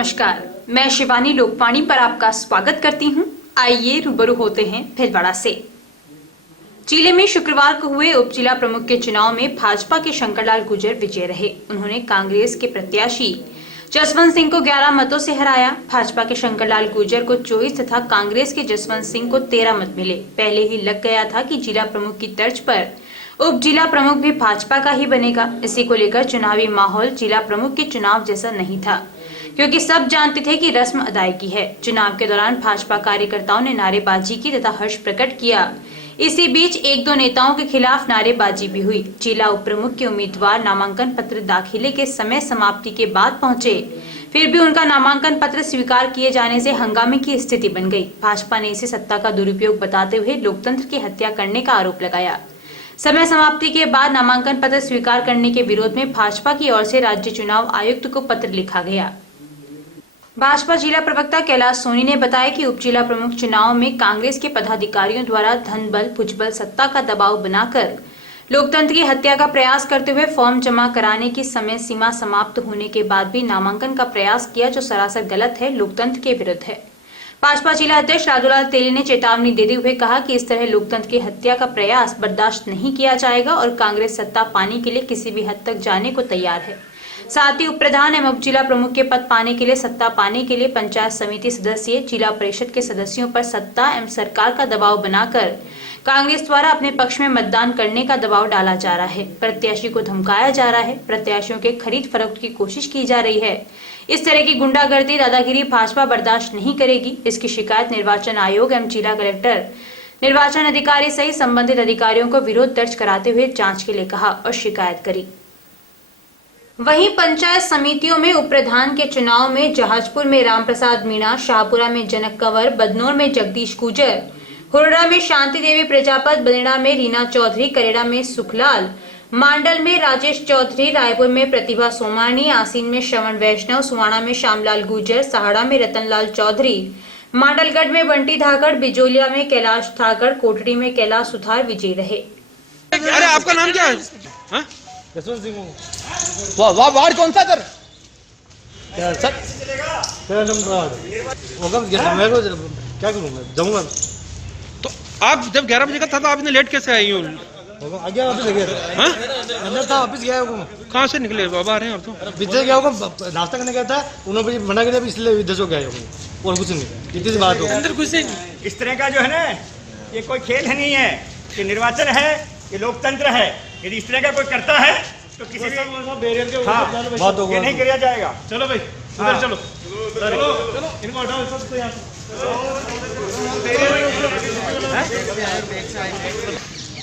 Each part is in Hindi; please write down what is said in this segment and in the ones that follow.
नमस्कार, मैं शिवानी लोकवाणी पर आपका स्वागत करती हूं। आइए रूबरू होते हैं भीलवाड़ा से। जिले में शुक्रवार को हुए उप जिला प्रमुख के चुनाव में भाजपा के शंकरलाल गुर्जर विजय रहे। उन्होंने कांग्रेस के प्रत्याशी जसवंत सिंह को 11 मतों से हराया। भाजपा के शंकरलाल गुर्जर को 24 तथा कांग्रेस के जसवंत सिंह को 13 मत मिले। पहले ही लग गया था कि जिला प्रमुख की तर्ज पर उप जिला प्रमुख भी भाजपा का ही बनेगा। इसी को लेकर चुनावी माहौल जिला प्रमुख के चुनाव जैसा नहीं था, क्योंकि सब जानते थे कि रस्म अदायगी है। चुनाव के दौरान भाजपा कार्यकर्ताओं ने नारेबाजी की तथा हर्ष प्रकट किया। इसी बीच एक दो नेताओं के खिलाफ नारेबाजी भी हुई। जिला उप प्रमुख के उम्मीदवार नामांकन पत्र दाखिले के समय समाप्ति के बाद पहुंचे, फिर भी उनका नामांकन पत्र स्वीकार किए जाने से हंगामे की स्थिति बन गई। भाजपा ने इसे सत्ता का दुरुपयोग बताते हुए लोकतंत्र की हत्या करने का आरोप लगाया। समय समाप्ति के बाद नामांकन पत्र स्वीकार करने के विरोध में भाजपा की ओर से राज्य चुनाव आयुक्त को पत्र लिखा गया। भाजपा जिला प्रवक्ता कैलाश सोनी ने बताया कि उप जिला प्रमुख चुनाव में कांग्रेस के पदाधिकारियों द्वारा धन बल भुजबल सत्ता का दबाव बनाकर लोकतंत्र की हत्या का प्रयास करते हुए फॉर्म जमा कराने की समय सीमा समाप्त होने के बाद भी नामांकन का प्रयास किया, जो सरासर गलत है, लोकतंत्र के विरुद्ध है। भाजपा जिला अध्यक्ष राजूलाल तेली ने चेतावनी देते हुए कहा कि इस तरह लोकतंत्र की हत्या का प्रयास बर्दाश्त नहीं किया जाएगा और कांग्रेस सत्ता पाने के लिए किसी भी हद तक जाने को तैयार है। साथ ही उप प्रधान एवं उप जिला प्रमुख के पद पाने के लिए, सत्ता पाने के लिए पंचायत समिति सदस्य, जिला परिषद के सदस्यों पर सत्ता एवं सरकार का दबाव बनाकर कांग्रेस द्वारा अपने पक्ष में मतदान करने का दबाव डाला जा रहा है। प्रत्याशी को धमकाया जा रहा है, प्रत्याशियों के खरीद फरोख्त की कोशिश की जा रही है। इस तरह की गुंडागर्दी, दादागिरी भाजपा बर्दाश्त नहीं करेगी। इसकी शिकायत निर्वाचन आयोग एवं जिला कलेक्टर, निर्वाचन अधिकारी सहित संबंधित अधिकारियों को विरोध दर्ज कराते हुए जांच के लिए कहा और शिकायत करी। वहीं पंचायत समितियों में उप प्रधान के चुनाव में जहाजपुर में रामप्रसाद मीणा, शाहपुरा में जनक कंवर, बदनौर में जगदीश गुर्जर, हुरडा में शांति देवी प्रजापत, बनेड़ा में रीना चौधरी, करेड़ा में सुखलाल, मांडल में राजेश चौधरी, रायपुर में प्रतिभा सोमानी, आसीन में श्रवण वैष्णव, सुवाना में श्यामलाल गुर्जर, सहाड़ा में रतनलाल चौधरी, मांडलगढ़ में बंटी धाकड़, बिजोलिया में कैलाश धाकड़, कोटड़ी में कैलाश सुथार विजयी रहे। अरे आपका नाम क्या है? जसवंत सिंह। वार्ड कौन सा सर? तेरा नंबर क्या करूँगा, जाऊँगा। तो आप जब 11 बजे का था तो आपने लेट कैसे आई हो? आगे वापस गया था। अंदर था, वापस गया होगा। कहाँ से निकले? बाबा आ रहे हैं और तो विद्या गया होगा, नाश्ता करने गया था, उन्होंने मना किया, इसलिए विद्या से गया होगा और कुछ नहीं। इतनी बात हो अंदर कुछ नहीं। इस तरह का जो है ना, ये कोई खेल है नहीं है, ये निर्वाचन है, ये लोकतंत्र है। यदि इस तरह का कोई करता है तो किसी भी बात होगा, ये नहीं किया जाएगा। चलो भाई, उधर चलो चलो, इनको हटाओ सबको यहाँ से।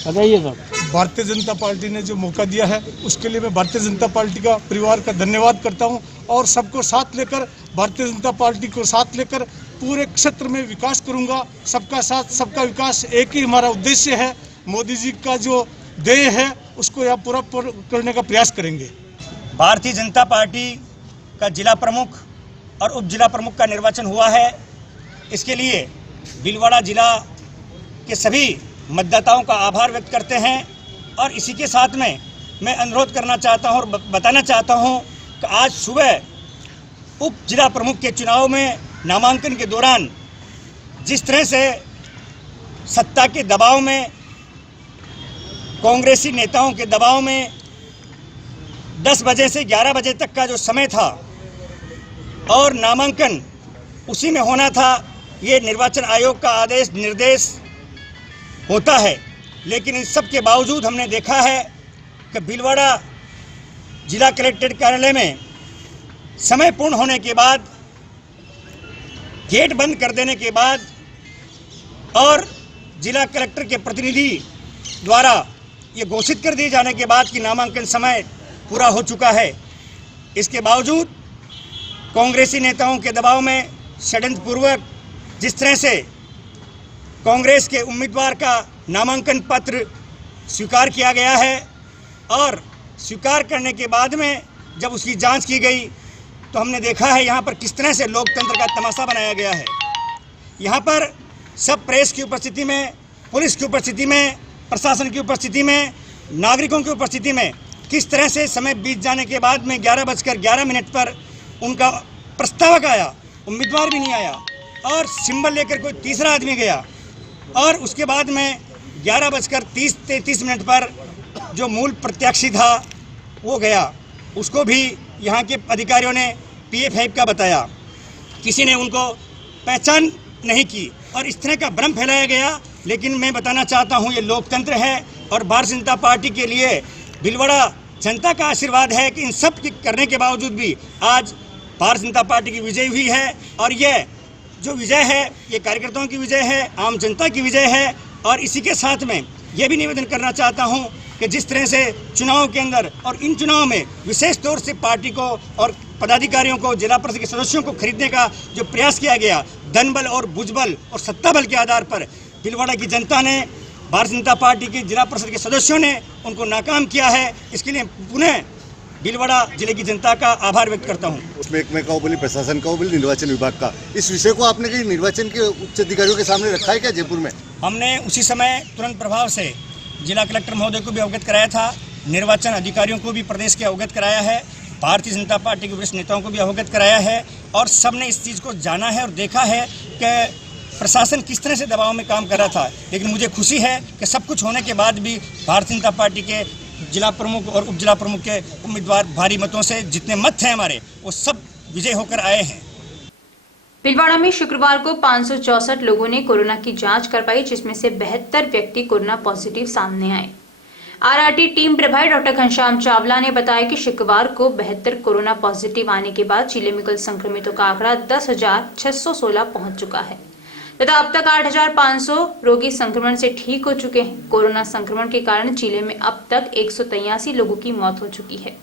बताइए सर। भारतीय जनता पार्टी ने जो मौका दिया है उसके लिए मैं भारतीय जनता पार्टी का परिवार का धन्यवाद करता हूं और सबको साथ लेकर, भारतीय जनता पार्टी को साथ लेकर पूरे क्षेत्र में विकास करूंगा। सबका साथ सबका विकास एक ही हमारा उद्देश्य है। मोदी जी का जो ध्येय है उसको यहाँ पूरा करने का प्रयास करेंगे। भारतीय जनता पार्टी का जिला प्रमुख और उप जिला प्रमुख का निर्वाचन हुआ है। इसके लिए भीलवाड़ा जिला के सभी मतदाताओं का आभार व्यक्त करते हैं और इसी के साथ में मैं अनुरोध करना चाहता हूं और बताना चाहता हूं कि आज सुबह उप जिला प्रमुख के चुनाव में नामांकन के दौरान जिस तरह से सत्ता के दबाव में, कांग्रेसी नेताओं के दबाव में 10 बजे से 11 बजे तक का जो समय था और नामांकन उसी में होना था, ये निर्वाचन आयोग का आदेश निर्देश होता है। लेकिन इन सब के बावजूद हमने देखा है कि भीलवाड़ा जिला कलेक्ट्रेट कार्यालय में समय पूर्ण होने के बाद, गेट बंद कर देने के बाद और जिला कलेक्टर के प्रतिनिधि द्वारा ये घोषित कर दिए जाने के बाद कि नामांकन समय पूरा हो चुका है, इसके बावजूद कांग्रेसी नेताओं के दबाव में षड्यंत्र पूर्वक जिस तरह से कांग्रेस के उम्मीदवार का नामांकन पत्र स्वीकार किया गया है और स्वीकार करने के बाद में जब उसकी जांच की गई तो हमने देखा है यहाँ पर किस तरह से लोकतंत्र का तमाशा बनाया गया है। यहाँ पर सब प्रेस की उपस्थिति में, पुलिस की उपस्थिति में, प्रशासन की उपस्थिति में, नागरिकों की उपस्थिति में किस तरह से समय बीत जाने के बाद में 11:11 पर उनका प्रस्तावक आया, उम्मीदवार भी नहीं आया, और सिंबल लेकर कोई तीसरा आदमी गया, और उसके बाद में 11:30-33 पर जो मूल प्रत्याशी था वो गया, उसको भी यहाँ के अधिकारियों ने PA5 का बताया, किसी ने उनको पहचान नहीं की और इस तरह का भ्रम फैलाया गया। लेकिन मैं बताना चाहता हूँ ये लोकतंत्र है और भारतीय जनता पार्टी के लिए भीलवाड़ा जनता का आशीर्वाद है कि इन सब के करने के बावजूद भी आज भारतीय जनता पार्टी की विजय हुई है, और ये जो विजय है ये कार्यकर्ताओं की विजय है, आम जनता की विजय है। और इसी के साथ में ये भी निवेदन करना चाहता हूँ कि जिस तरह से चुनाव के अंदर और इन चुनाव में विशेष तौर से पार्टी को और पदाधिकारियों को, जिला परिषद के सदस्यों को खरीदने का जो प्रयास किया गया, धन बल और भुजबल और सत्ता बल के आधार पर भीलवाड़ा की जनता ने, भारतीय जनता पार्टी के जिला परिषद के सदस्यों ने उनको नाकाम किया है। इसके लिए पुनः भीलवाड़ा जिले की जनता का आभार व्यक्त करता हूँ। उसमें एक मैं कहूँ बोली प्रशासन का, बोली निर्वाचन विभाग का, इस विषय को आपने कहीं निर्वाचन के उच्च अधिकारियों के सामने रखा है क्या जयपुर में? हमने उसी समय तुरंत प्रभाव से जिला कलेक्टर महोदय को भी अवगत कराया था, निर्वाचन अधिकारियों को भी प्रदेश के अवगत कराया है, भारतीय जनता पार्टी के वरिष्ठ नेताओं को भी अवगत कराया है, और सबने इस चीज़ को जाना है और देखा है कि प्रशासन किस तरह से दबाव में काम कर रहा था। लेकिन मुझे खुशी है कि सब कुछ होने के बाद भी भारतीय जनता पार्टी के जिला प्रमुख और उप जिला प्रमुख के उम्मीदवार भारी मतों से, जितने मत थे हमारे, वो सब विजय होकर आए हैं। भीलवाड़ा में शुक्रवार को 564 लोगों ने कोरोना की जांच करवाई, जिसमें से 72 व्यक्ति कोरोना पॉजिटिव सामने आए। आरआरटी टीम प्रभारी डॉक्टर घनश्याम चावला ने बताया कि शुक्रवार को 72 कोरोना पॉजिटिव आने के बाद जिले में कुल संक्रमितों का आंकड़ा 10,616 पहुंच चुका है तथा अब तक 8,500 रोगी संक्रमण से ठीक हो चुके हैं। कोरोना संक्रमण के कारण जिले में अब तक 183 लोगों की मौत हो चुकी है।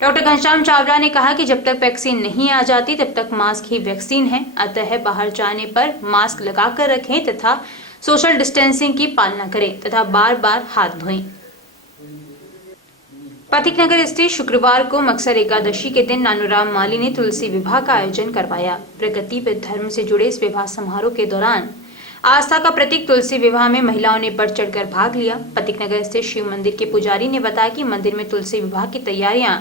डॉक्टर घनश्याम चावला ने कहा कि जब तक वैक्सीन नहीं आ जाती तब तक मास्क ही वैक्सीन है, अतः बाहर जाने पर मास्क लगाकर रखें तथा सोशल डिस्टेंसिंग की पालना करें तथा बार बार हाथ धोएं। पथिकनगर स्थित शुक्रवार को मकसर एकादशी के दिन नानूराम माली ने तुलसी विवाह का आयोजन करवाया। प्रगति व धर्म से जुड़े इस विवाह समारोह के दौरान आस्था का प्रतीक तुलसी विवाह में महिलाओं ने बढ़ चढ़कर भाग लिया। पथिकनगर स्थित शिव मंदिर के पुजारी ने बताया कि मंदिर में तुलसी विवाह की तैयारियां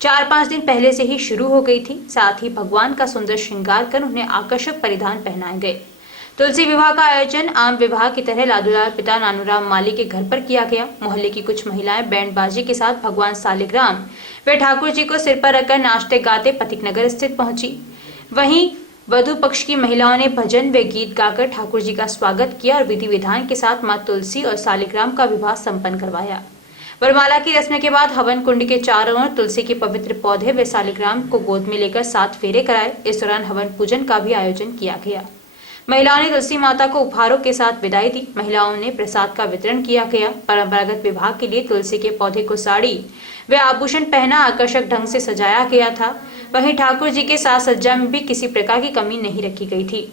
4-5 दिन पहले से ही शुरू हो गई थी। साथ ही भगवान का सुंदर श्रृंगार कर उन्हें आकर्षक परिधान पहनाए गए। तुलसी विवाह का आयोजन आम विवाह की तरह लाडूलाल पिता नानूराम माली के घर पर किया गया। मोहल्ले की कुछ महिलाएं बैंड बाजी के साथ भगवान सालिग्राम व ठाकुर जी को सिर पर रखकर नाचते गाते पथिकनगर स्थित पहुंची। वहीं वधु पक्ष की महिलाओं ने भजन व गीत गाकर ठाकुर जी का स्वागत किया और विधि विधान के साथ मां तुलसी और सालिग्राम का विवाह संपन्न करवाया। वरमाला की रस्म के बाद हवन कुंड के चारों ओर तुलसी के पवित्र पौधे व सालिग्राम को गोद में लेकर 7 फेरे कराए। इस दौरान हवन पूजन का भी आयोजन किया गया। महिलाओं ने तुलसी माता को उपहारों के साथ विदाई दी। महिलाओं ने प्रसाद का वितरण किया गया। परंपरागत विवाह के लिए तुलसी के पौधे को साड़ी व आभूषण पहना आकर्षक ढंग से सजाया गया था। वहीं ठाकुर जी के साज सज्जा में भी किसी प्रकार की कमी नहीं रखी गई थी।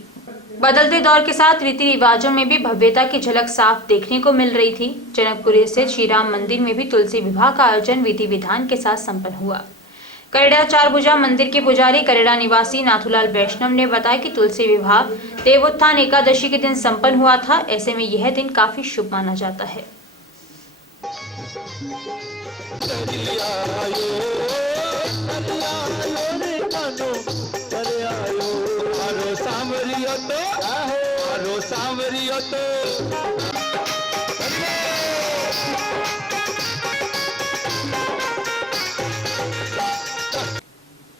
बदलते दौर के साथ रीति रिवाजों में भी भव्यता की झलक साफ देखने को मिल रही थी। जनकपुरी स्थित श्री राम मंदिर में भी तुलसी विवाह का आयोजन विधि विधान के साथ संपन्न हुआ। करेड़ा चारभुजा मंदिर के पुजारी करेड़ा निवासी नाथूलाल वैष्णव ने बताया कि तुलसी विवाह देवोत्थान एकादशी के दिन संपन्न हुआ था। ऐसे में यह दिन काफी शुभ माना जाता है।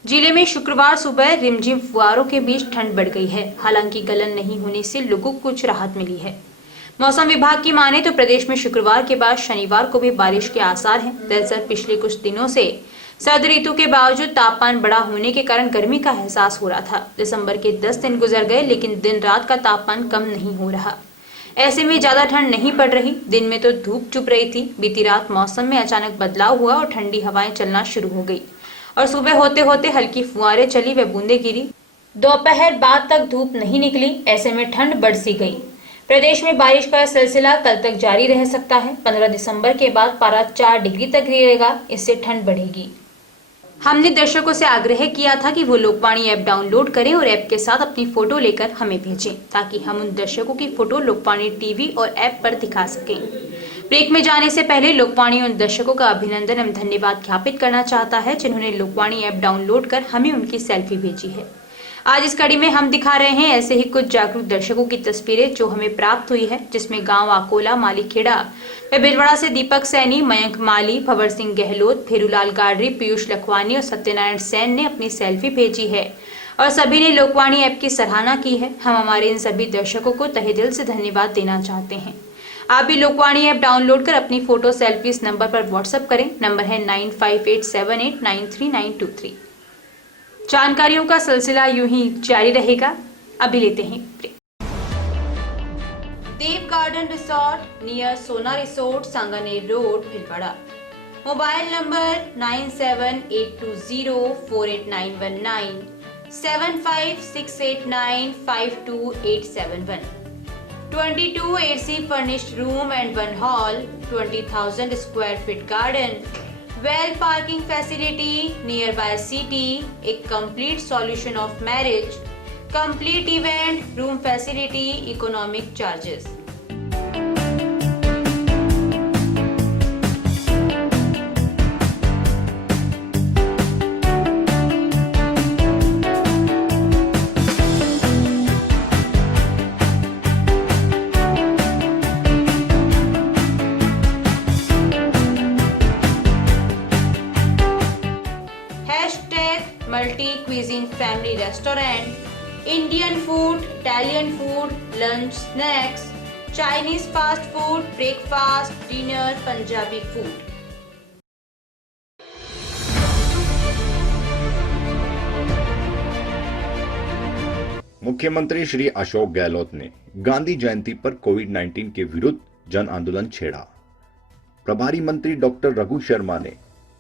जिले में शुक्रवार सुबह रिमझिम फुहारों के बीच ठंड बढ़ गई है। हालांकि गलन नहीं होने से लोगों को कुछ राहत मिली है। मौसम विभाग की माने तो प्रदेश में शुक्रवार के बाद शनिवार को भी बारिश के आसार हैं। दरअसल पिछले कुछ दिनों से सर्द ऋतु के बावजूद तापमान बढ़ा होने के कारण गर्मी का एहसास हो रहा था। दिसंबर के 10 दिन गुजर गए लेकिन दिन रात का तापमान कम नहीं हो रहा। ऐसे में ज्यादा ठंड नहीं पड़ रही। दिन में तो धूप चुभ रही थी। बीती रात मौसम में अचानक बदलाव हुआ और ठंडी हवाएं चलना शुरू हो गई और सुबह होते होते हल्की फुहारें चली व बूंदें गिरी। दोपहर बाद तक धूप नहीं निकली। ऐसे में ठंड बढ़ सी गई। प्रदेश में बारिश का सिलसिला कल तक जारी रह सकता है। 15 दिसंबर के बाद पारा 4 डिग्री तक गिरेगा। इससे ठंड बढ़ेगी। हमने दर्शकों से आग्रह किया था कि वो लोकवाणी ऐप डाउनलोड करें और ऐप के साथ अपनी फोटो लेकर हमें भेजें ताकि हम उन दर्शकों की फोटो लोकवाणी टीवी और ऐप पर दिखा सकें। ब्रेक में जाने से पहले लोकवाणी उन दर्शकों का अभिनंदन एवं धन्यवाद ज्ञापित करना चाहता है जिन्होंने लोकवाणी ऐप डाउनलोड कर हमें उनकी सेल्फी भेजी है। आज इस कड़ी में हम दिखा रहे हैं ऐसे ही कुछ जागरूक दर्शकों की तस्वीरें जो हमें प्राप्त हुई है, जिसमें गांव आकोला, मालीखेड़ा व भिलवाड़ा से दीपक सैनी, मयंक माली, भंवर सिंह गहलोत, फेरूलाल गाडरी, पीयूष लखवानी और सत्यनारायण सैन ने अपनी सेल्फी भेजी है और सभी ने लोकवाणी ऐप की सराहना की है। हम हमारे इन सभी दर्शकों को तहे दिल से धन्यवाद देना चाहते हैं। आप भी लोकवाणी ऐप डाउनलोड कर अपनी फोटो सेल्फी इस नंबर पर व्हाट्सएप करें। नंबर है 9587893923। जानकारियों का सिलसिला यूं ही जारी रहेगा। अभी लेते हैं ब्रेक। देव गार्डन रिसोर्ट नियर सोना resort, Sanganer road, Bhilwara. Mobile number 9782048919, 7568952871। 22 AC furnished room and 1 hall, 20,000 square feet garden, well parking facility nearby city, a complete solution of marriage, complete event, room facility, economic charges. Multi cuisine family restaurant, Indian food, Italian food, lunch, snacks, Chinese fast food, breakfast, dinner, Punjabi food. मुख्यमंत्री श्री अशोक गहलोत ने गांधी जयंती पर कोविड-19 के विरुद्ध जन आंदोलन छेड़ा। प्रभारी मंत्री डॉक्टर रघु शर्मा ने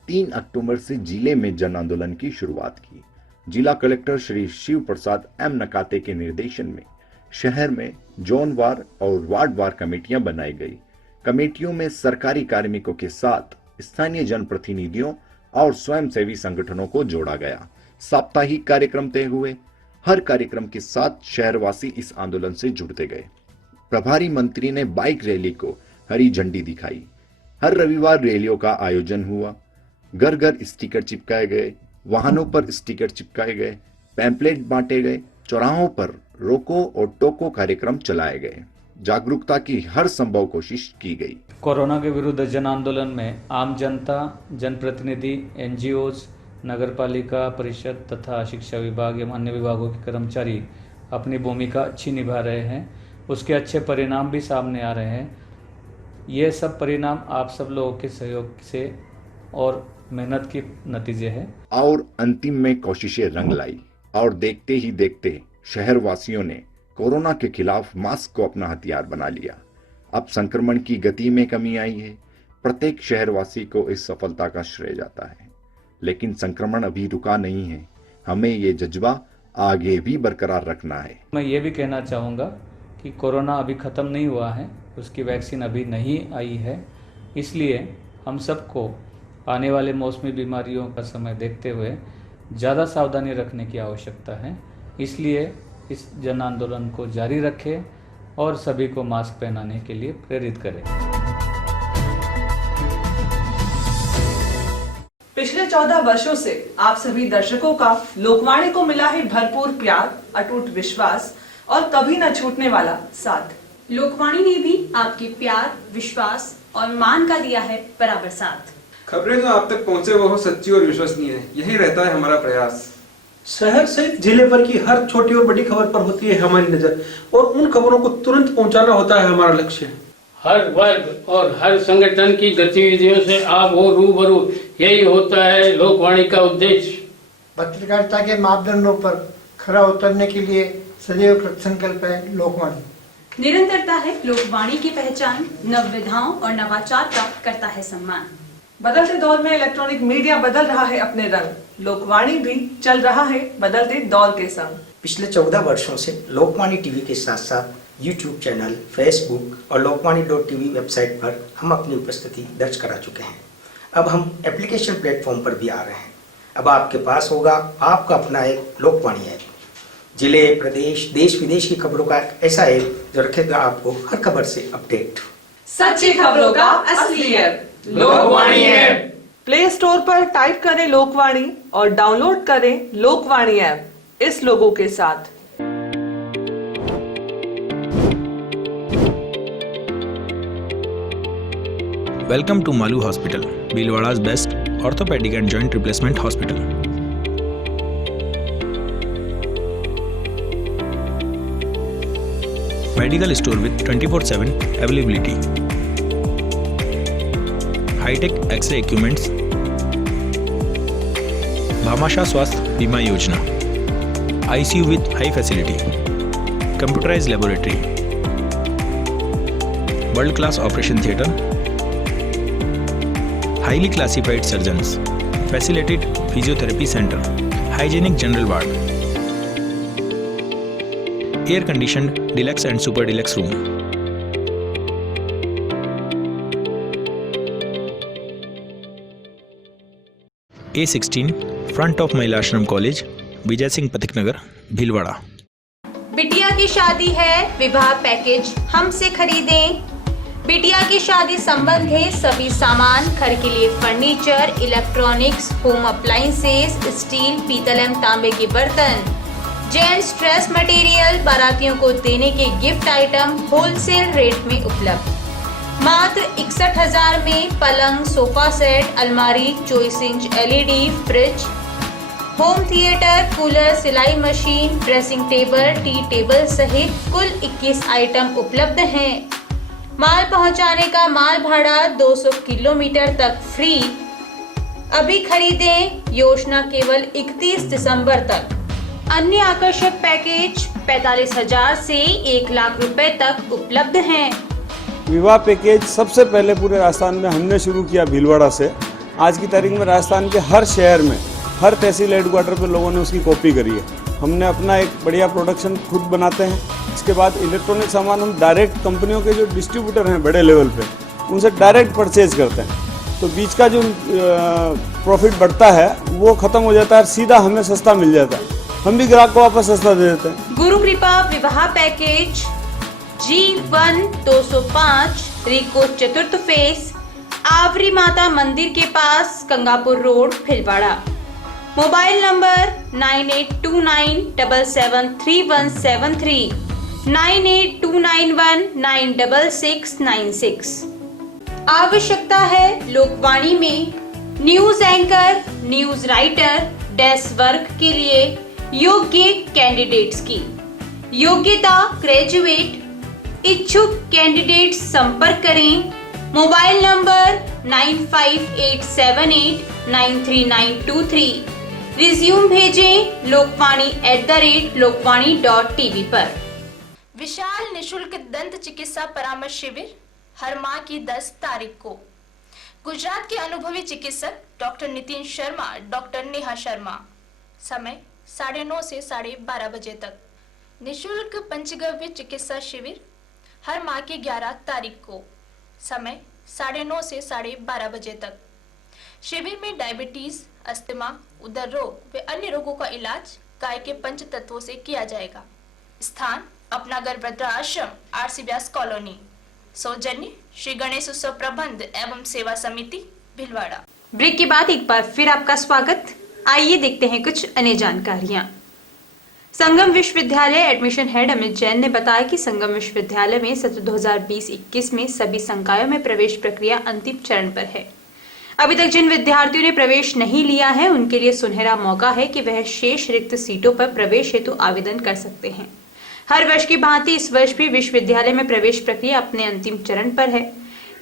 3 अक्टूबर से जिले में जन आंदोलन की शुरुआत की। जिला कलेक्टर श्री शिव प्रसाद एम नकाते के निर्देशन में शहर में जोनवार और वार्डवार कमेटियां बनाई गई। कमेटियों में सरकारी कार्मिकों के साथ स्थानीय जनप्रतिनिधियों और स्वयंसेवी संगठनों को जोड़ा गया। साप्ताहिक कार्यक्रम तय हुए। हर कार्यक्रम के साथ शहरवासी इस आंदोलन से जुड़ते गए। प्रभारी मंत्री ने बाइक रैली को हरी झंडी दिखाई। हर रविवार रैलियों का आयोजन हुआ। घर घर स्टिकर चिपकाए गए, वाहनों पर स्टिकर चिपकाए गए, पैम्पलेट बांटे गए, चौराहों पर रोको और टोको कार्यक्रम चलाए गए। जागरूकता की हर संभव कोशिश की गई। कोरोना के विरुद्ध जन आंदोलन में आम जनता, जनप्रतिनिधि, NGOs, नगरपालिका परिषद तथा शिक्षा विभाग एवं अन्य विभागों के कर्मचारी अपनी भूमिका अच्छी निभा रहे हैं। उसके अच्छे परिणाम भी सामने आ रहे हैं। ये सब परिणाम आप सब लोगों के सहयोग से और मेहनत के नतीजे हैं। और अंतिम में कोशिशें रंग लाई और देखते ही देखते शहरवासियों ने कोरोना के खिलाफ मास्क को अपना हथियार बना लिया। अब संक्रमण की गति में कमी आई है। प्रत्येक शहरवासी को इस सफलता का श्रेय जाता है। लेकिन संक्रमण अभी रुका नहीं है। हमें ये जज्बा आगे भी बरकरार रखना है। मैं ये भी कहना चाहूँगा कि कोरोना अभी ख़त्म नहीं हुआ है, उसकी वैक्सीन अभी नहीं आई है। इसलिए हम सबको आने वाले मौसमी बीमारियों का समय देखते हुए ज़्यादा सावधानी रखने की आवश्यकता है। इसलिए इस जन आंदोलन को जारी रखें और सभी को मास्क पहनाने के लिए प्रेरित करें। पिछले 14 वर्षों से आप सभी दर्शकों का लोकवाणी को मिला है भरपूर प्यार, अटूट विश्वास और कभी न छूटने वाला साथ। लोकवाणी ने भी आपके प्यार, विश्वास और मान का दिया है बराबर साथ। खबरें जो आप तक पहुंचे वो सच्ची और विश्वसनीय है, यही रहता है हमारा प्रयास। शहर से जिले भर की हर छोटी और बड़ी खबर पर होती है हमारी नजर और उन खबरों को तुरंत पहुंचाना होता है हमारा लक्ष्य। हर वर्ग और हर संगठन की गतिविधियों से आप हो रूबरू, यही होता है लोकवाणी का उद्देश्य। पत्रकारिता के मापदंडों पर खरा उतरने के लिए सदैव कृतसंकल्प है लोकवाणी। निरंतरता है लोकवाणी की पहचान, नवविधाओं और नवाचार का करता है सम्मान। बदलते दौर में इलेक्ट्रॉनिक मीडिया बदल रहा है अपने रंग, लोकवाणी भी चल रहा है बदलते दौर के संग। पिछले 14 वर्षों से लोकवाणी टीवी के साथ साथ YouTube चैनल, Facebook और lokmani.tv वेबसाइट पर हम अपनी उपस्थिति दर्ज करा चुके हैं। अब हम एप्लीकेशन प्लेटफॉर्म पर भी आ रहे हैं। अब आपके पास होगा आपका अपना एक लोकवाणी ऐप। जिले, प्रदेश, देश विदेश की खबरों का ऐसा ऐप जो रखेगा आपको हर खबर से अपडेट। सच्ची खबरों का असली app Lokvani app. Play store पर टाइप करें लोकवाणी और डाउनलोड करें लोकवाणी ऐप। इस लोगों के साथ। Welcome to Malu Hospital, Bhilwada's best orthopedic and joint replacement hospital. Medical store with 24/7 availability. High-tech X-ray equipments. Bhamasha Swasth Bima Yojana. ICU with high facility. Computerized laboratory. World-class operation theatre. Highly classified surgeons, facilitated physiotherapy center, hygienic general ward, air conditioned deluxe and super deluxe room. A16 front of Mahila Ashram College, Vijay Singh Pathik Nagar, Bhilwada. बिटिया की शादी है, विवाह पैकेज हमसे खरीदें। बिटिया की शादी संबंधी सभी सामान, घर के लिए furniture, electronics, home appliances, steel, पीतल एवं तांबे के बर्तन, जेंट्स ड्रेस मटेरियल, बारातियों को देने के गिफ्ट आइटम होलसेल रेट में उपलब्ध। मात्र 61,000 में पलंग, सोफा सेट, अलमारी, 24 inch LED, fridge, home theatre, cooler, सिलाई machine, dressing table, tea table सहित कुल 21 आइटम उपलब्ध हैं। माल पहुंचाने का माल भाड़ा 200 किलोमीटर तक फ्री। अभी खरीदें, योजना केवल 31 दिसंबर तक। अन्य आकर्षक पैकेज 45,000 से 1 लाख रुपए तक उपलब्ध हैं। विवाह पैकेज सबसे पहले पूरे राजस्थान में हमने शुरू किया भीलवाड़ा से। आज की तारीख में राजस्थान के हर शहर में, हर तहसील हेडक्वार्टर पर लोगों ने उसकी कॉपी करी है। हमने अपना एक बढ़िया प्रोडक्शन खुद बनाते हैं। इसके बाद इलेक्ट्रॉनिक सामान हम डायरेक्ट कंपनियों के जो डिस्ट्रीब्यूटर हैं बड़े लेवल पे, उनसे डायरेक्ट परचेज करते हैं। तो बीच का जो प्रॉफिट बढ़ता है वो खत्म हो जाता है, सीधा हमें सस्ता मिल जाता है। हम भी ग्राहक को वापस सस्ता दे देते हैं। गुरु कृपा विवाह पैकेज G1 205 रिको चतुर्थ फेस, आवरी माता मंदिर के पास, Gangapur road, Bhilwara. Mobile number 9829773173, 9829196696। आवश्यकता है लोकवाणी में news anchor, news writer, desk work के लिए योग्य कैंडिडेट्स की। योग्यता ग्रेजुएट। इच्छुक कैंडिडेट संपर्क करें। Mobile number 9587893923। रिज्यूम भेजें lokvani@lokvani.tv पर। विशाल निशुल्क दंत चिकित्सा परामर्श शिविर हर माह की 10 तारीख को। गुजरात के अनुभवी चिकित्सक डॉक्टर नितिन शर्मा, डॉक्टर नेहा शर्मा। समय 9:30 से 12:30 बजे तक। निशुल्क पंचगव्य चिकित्सा शिविर हर माह की 11 तारीख को। समय 9:30 से 12:30 बजे तक। शिविर में डायबिटीज, अस्थमा, उदर रोग व अन्य रोगों का इलाज गाय के पंच तत्वों से किया जाएगा। स्थान अपनागर वृद्धाश्रम, RC व्यास कॉलोनी। सौजन्य श्री गणेश उत्सव प्रबंध एवं सेवा समिति, भीलवाड़ा। ब्रेक के बाद एक बार फिर आपका स्वागत। आइए देखते हैं कुछ अन्य जानकारियां। संगम विश्वविद्यालय एडमिशन हेड अमित जैन ने बताया कि संगम विश्वविद्यालय में सत्र 2020-21 में सभी संकायों में प्रवेश प्रक्रिया अंतिम चरण पर है। अभी तक जिन विद्यार्थियों ने प्रवेश नहीं लिया है उनके लिए सुनहरा मौका है कि वह शेष रिक्त सीटों पर प्रवेश हेतु आवेदन कर सकते हैं। हर वर्ष की भांति इस वर्ष भी विश्वविद्यालय में प्रवेश प्रक्रिया अपने अंतिम चरण पर है।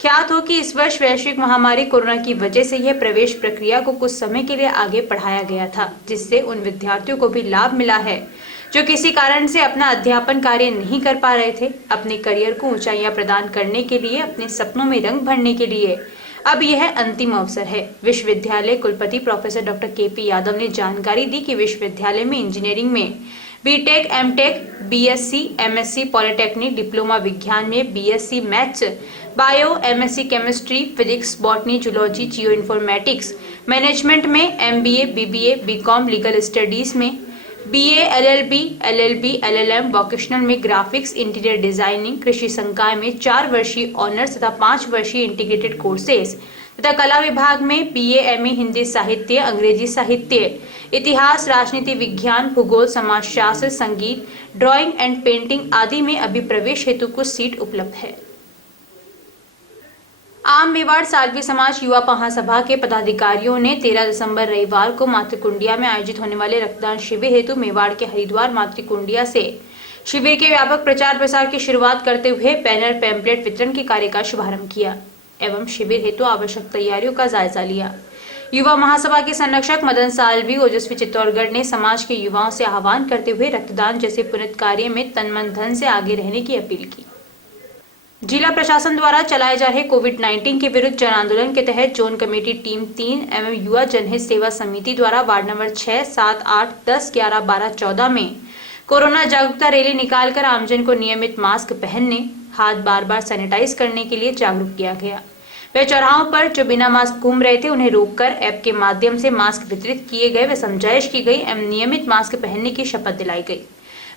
ख्यात हो कि इस वर्ष वैश्विक महामारी कोरोना की वजह से यह प्रवेश प्रक्रिया को कुछ समय के लिए आगे बढ़ाया गया था, जिससे उन विद्यार्थियों को भी लाभ मिला है जो किसी कारण से अपना अध्यापन कार्य नहीं कर पा रहे थे। अपने करियर को ऊंचाइयां प्रदान करने के लिए, अपने सपनों में रंग भरने के लिए अब यह अंतिम अवसर है। विश्वविद्यालय कुलपति प्रोफेसर डॉक्टर KP यादव ने जानकारी दी कि विश्वविद्यालय में इंजीनियरिंग में B Tech, M Tech, BSc, MSc polytechnic, diploma विज्ञान में BSc maths, bio, MSc chemistry, physics, botany, zoology, geoinformatics, management में MBA, BBA, BCom, legal studies में BA, LLB, LLB, LLM, vocational में ग्राफिक्स, इंटीरियर डिजाइनिंग, कृषि संकाय में 4 वर्षीय ऑनर्स तथा 5 वर्षीय इंटीग्रेटेड कोर्सेज तथा कला विभाग में BA MA हिंदी साहित्य, अंग्रेजी साहित्य, इतिहास, राजनीति विज्ञान, भूगोल, समाजशास्त्र, संगीत, ड्राइंग एंड पेंटिंग आदि में अभी प्रवेश हेतु कुछ सीट उपलब्ध है। आम मेवाड़ सालवी समाज युवा महासभा के पदाधिकारियों ने 13 दिसंबर रविवार को मातृकुंडिया में आयोजित होने वाले रक्तदान शिविर हेतु मेवाड़ के हरिद्वार मातृकुंडिया से शिविर के व्यापक प्रचार प्रसार की शुरुआत करते हुए बैनर पैम्पलेट वितरण के कार्य का शुभारंभ किया एवं शिविर हेतु आवश्यक तैयारियों का जायजा लिया। युवा महासभा के संरक्षक मदन सालवी ओजस्वी चित्तौड़गढ़ ने समाज के युवाओं से आह्वान करते हुए रक्तदान जैसे पुनित कार्य में तन मन धन से आगे रहने की अपील की। जिला प्रशासन द्वारा चलाए जा रहे कोविड-19 के विरुद्ध जन आंदोलन के तहत जोन कमेटी टीम 3 एवं युवा जनहित सेवा समिति द्वारा वार्ड नंबर 6, 7, 8, 10, 11, 12, 14 में कोरोना जागरूकता रैली निकालकर आमजन को नियमित मास्क पहनने, हाथ बार-बार सैनिटाइज करने के लिए जागरूक किया गया। वे चौराहों पर जो बिना मास्क घूम रहे थे उन्हें रोककर ऐप के माध्यम से मास्क वितरित किए गए व समझाइश की गई एवं नियमित मास्क पहनने की शपथ दिलाई गई।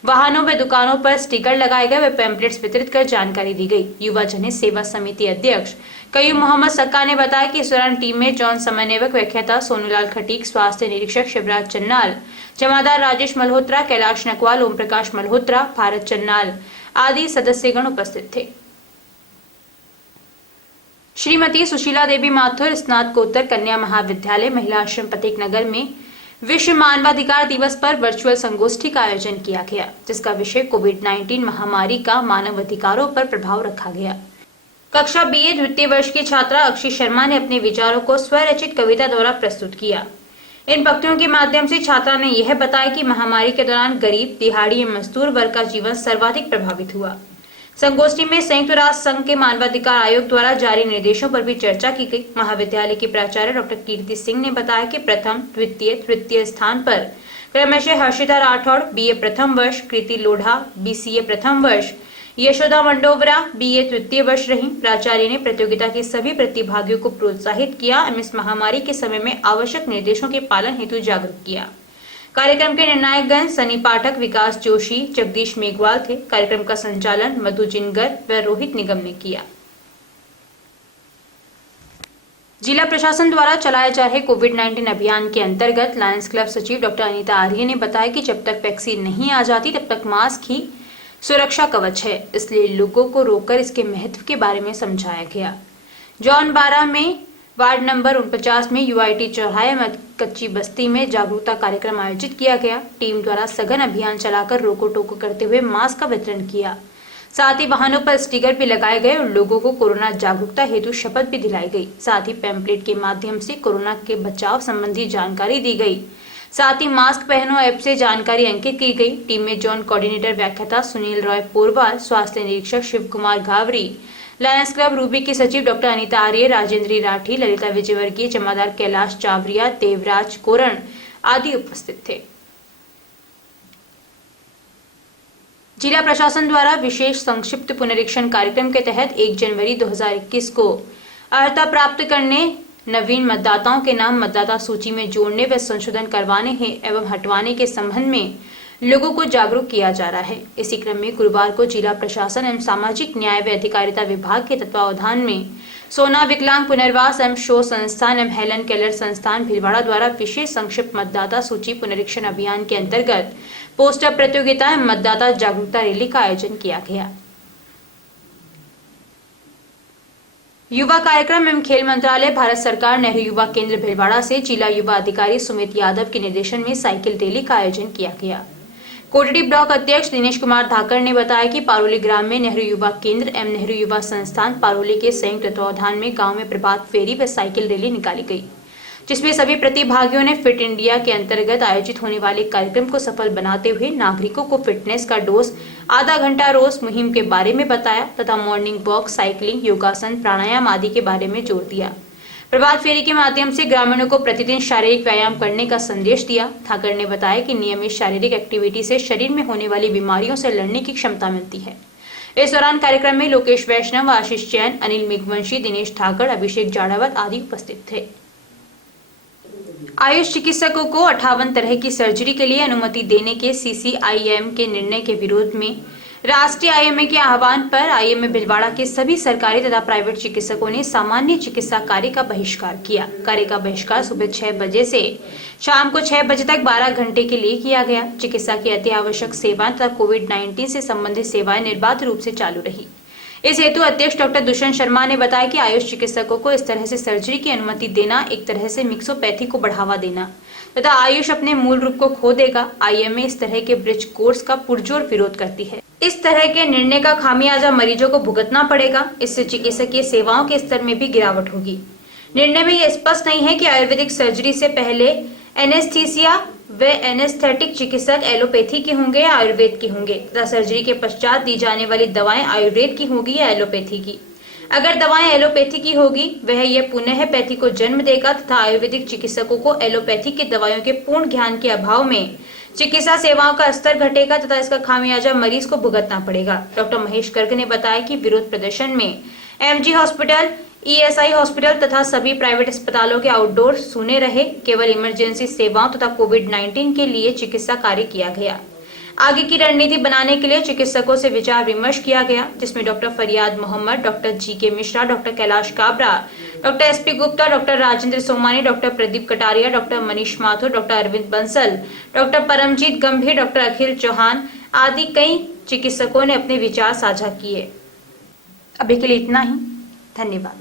वाहनों व दुकानों पर स्टिकर लगाए गए व पैम्पलेट्स वितरित कर जानकारी दी गई। युवा जनहित सेवा समिति अध्यक्ष कयूम मोहम्मद सक्का ने बताया कि इस दौरान टीम में जौन समन्वयक व्याख्याता सोनूलाल खटीक, स्वास्थ्य निरीक्षक शिवराज चन्नाल, जमादार राजेश मल्होत्रा, कैलाश नकवाल, ओम प्रकाश मल्होत्रा, भारत चन्नाल आदि सदस्यगण उपस्थित थे। श्रीमती सुशीला देवी माथुर स्नातकोत्तर कन्या महाविद्यालय महिला आश्रम पथिक नगर में विश्व मानवाधिकार दिवस पर वर्चुअल संगोष्ठी का आयोजन किया गया, जिसका विषय कोविड-19 महामारी का मानव अधिकारों पर प्रभाव रखा गया। कक्षा BA द्वितीय वर्ष की छात्रा अक्षी शर्मा ने अपने विचारों को स्वरचित कविता द्वारा प्रस्तुत किया। इन पंक्तियों के माध्यम से छात्रा ने यह बताया कि महामारी के दौरान गरीब, दिहाड़ी एवं मजदूर वर्ग का जीवन सर्वाधिक प्रभावित हुआ। संगोष्ठी में संयुक्त राष्ट्र संघ के मानवाधिकार आयोग द्वारा जारी निर्देशों पर भी चर्चा की गई। महाविद्यालय की प्राचार्य डॉक्टर कीर्ति सिंह ने बताया कि प्रथम, द्वितीय, तृतीय स्थान पर क्रमशः हर्षिता राठौड़ BA प्रथम वर्ष, कृति लोढ़ा BCA प्रथम वर्ष, यशोदा मंडोवरा BA तृतीय वर्ष रही। प्राचार्य ने प्रतियोगिता के सभी प्रतिभागियों को प्रोत्साहित किया एवं इस महामारी के समय में आवश्यक निर्देशों के पालन हेतु जागरूक किया। कार्यक्रम के निर्णायकगण सनी पाठक, विकास जोशी, जगदीश मेघवाल थे। कार्यक्रम का संचालन मधु जिनगर व रोहित निगम ने किया। जिला प्रशासन द्वारा चलाए जा रहे कोविड-19 अभियान के अंतर्गत लायंस क्लब सचिव डॉक्टर अनीता आर्य ने बताया कि जब तक वैक्सीन नहीं आ जाती तब तक मास्क ही सुरक्षा कवच है, इसलिए लोगों को रोककर इसके महत्व के बारे में समझाया गया। जॉन 12 में वार्ड नंबर 49 में UIT चौराहे में कच्ची बस्ती में जागरूकता कार्यक्रम आयोजित किया गया। टीम द्वारा सघन अभियान चलाकर रोको टोको करते हुए मास्क का वितरण किया। साथ ही वाहनों पर स्टिकर भी लगाए गए और लोगों को कोरोना जागरूकता हेतु शपथ भी दिलाई गई। साथ ही पैम्पलेट के माध्यम से कोरोना के बचाव संबंधी जानकारी दी गई। साथ ही मास्क पहनो ऐप से जानकारी अंकित की गई। टीम में जोन कोऑर्डिनेटर व्याख्याता सुनील रॉय पोरवाल, स्वास्थ्य निरीक्षक Shiv Kumar Ghawri, Lions Club Ruby की सचिव डॉक्टर अनीता आर्य, राजेंद्री राठी, ललिता विजयवर्गीय, जमादार कैलाश चावरिया, देवराज कोरण आदि उपस्थित थे। जिला प्रशासन द्वारा विशेष संक्षिप्त पुनरीक्षण कार्यक्रम के तहत 1 जनवरी 2021 को अर्हता प्राप्त करने, नवीन मतदाताओं के नाम मतदाता सूची में जोड़ने व संशोधन करवाने एवं हटवाने के संबंध में लोगों को जागरूक किया जा रहा है। इसी क्रम में गुरुवार को जिला प्रशासन एवं सामाजिक न्याय व अधिकारिता विभाग के तत्वावधान में सोना विकलांग पुनर्वास एवं शोध संस्थान एवं हेलन केलर संस्थान भीलवाड़ा द्वारा विशेष संक्षिप्त मतदाता सूची पुनरीक्षण अभियान के अंतर्गत पोस्टर प्रतियोगिता एवं मतदाता जागरूकता रैली का आयोजन किया गया। युवा कार्यक्रम एवं खेल मंत्रालय, भारत सरकार, नेहरू युवा केंद्र भीलवाड़ा से जिला युवा अधिकारी सुमित यादव के निर्देशन में साइकिल रैली का आयोजन किया गया। कोटड़ी ब्लॉक अध्यक्ष दिनेश कुमार धाकर ने बताया कि पारोली ग्राम में नेहरू युवा केंद्र एवं नेहरू युवा संस्थान पारोली के संयुक्त तत्वावधान में गांव में प्रभात फेरी व साइकिल रैली निकाली गई, जिसमें सभी प्रतिभागियों ने फिट इंडिया के अंतर्गत आयोजित होने वाले कार्यक्रम को सफल बनाते हुए नागरिकों को फिटनेस का डोज आधा घंटा रोज मुहिम के बारे में बताया तथा मॉर्निंग वॉक, साइकिलिंग, योगासन, प्राणायाम आदि के बारे में जोर दिया। प्रभात फेरी के माध्यम से ग्रामीणों को प्रतिदिन शारीरिक व्यायाम करने का संदेश दिया। ठाकर ने बताया कि नियमित शारीरिक एक्टिविटी से शरीर में होने वाली बीमारियों से लड़ने की क्षमता मिलती है। इस दौरान कार्यक्रम में लोकेश वैष्णव, आशीष जैन, अनिल मेघवंशी, दिनेश ठाकर, अभिषेक जाड़ावत आदि उपस्थित थे। आयुष चिकित्सकों को 58 तरह की सर्जरी के लिए अनुमति देने के CCIM के निर्णय के विरोध में राष्ट्रीय आईएमए के आह्वान पर आईएमए भीलवाड़ा के सभी सरकारी तथा प्राइवेट चिकित्सकों ने सामान्य चिकित्सा कार्य का बहिष्कार किया। कार्य का बहिष्कार सुबह 6 बजे से शाम को 6 बजे तक 12 घंटे के लिए किया गया। चिकित्सा की अति आवश्यक सेवाएं तथा कोविड-19 से संबंधित सेवाएं निर्बाध रूप से चालू रही। इस हेतु अध्यक्ष डॉक्टर दुष्यंत शर्मा ने बताया कि आयुष चिकित्सकों को इस तरह से सर्जरी की अनुमति देना एक तरह से मिक्सोपैथी को बढ़ावा देना तथा आयुष अपने मूल रूप को खो देगा। आईएमए इस तरह के ब्रिज कोर्स का पुरजोर विरोध करती है। इस तरह के निर्णय का खामियाजा मरीजों को भुगतना पड़ेगा। इससे चिकित्सकीय सेवाओं के स्तर में भी गिरावट होगी। निर्णय में यह स्पष्ट नहीं है कि आयुर्वेदिक सर्जरी से पहले एनेस्थीसिया व एनेस्थेटिक चिकित्सक एलोपैथी के होंगे या आयुर्वेद के होंगे तथा सर्जरी के पश्चात दी जाने वाली दवाएं आयुर्वेद की होगी या एलोपैथी की। अगर दवाएं एलोपैथी की होगी वह यह पुनः पैथी को जन्म देगा तथा आयुर्वेदिक चिकित्सकों को एलोपैथी की दवाइयों के पूर्ण ज्ञान के अभाव में चिकित्सा सेवाओं का स्तर घटेगा तथा इसका खामियाजा मरीज को भुगतना पड़ेगा। डॉक्टर महेश गर्ग ने बताया कि विरोध प्रदर्शन में एमजी हॉस्पिटल, ईएसआई हॉस्पिटल तथा सभी प्राइवेट अस्पतालों के आउटडोर सुने रहे। केवल इमरजेंसी सेवाओं तथा कोविड-19 के लिए चिकित्सा कार्य किया गया। आगे की रणनीति बनाने के लिए चिकित्सकों से विचार विमर्श किया गया, जिसमें doctor Fariyad Mohammad, doctor GK Mishra, doctor Kailash Kabra, doctor SP Gupta, doctor Rajendra Somani, doctor Pradeep Kataria, doctor Manish Mathur, doctor Arvind Bansal, doctor Paramjit Gambhir, doctor अखिल चौहान आदि कई चिकित्सकों ने अपने विचार साझा किए। अभी के लिए इतना ही। धन्यवाद।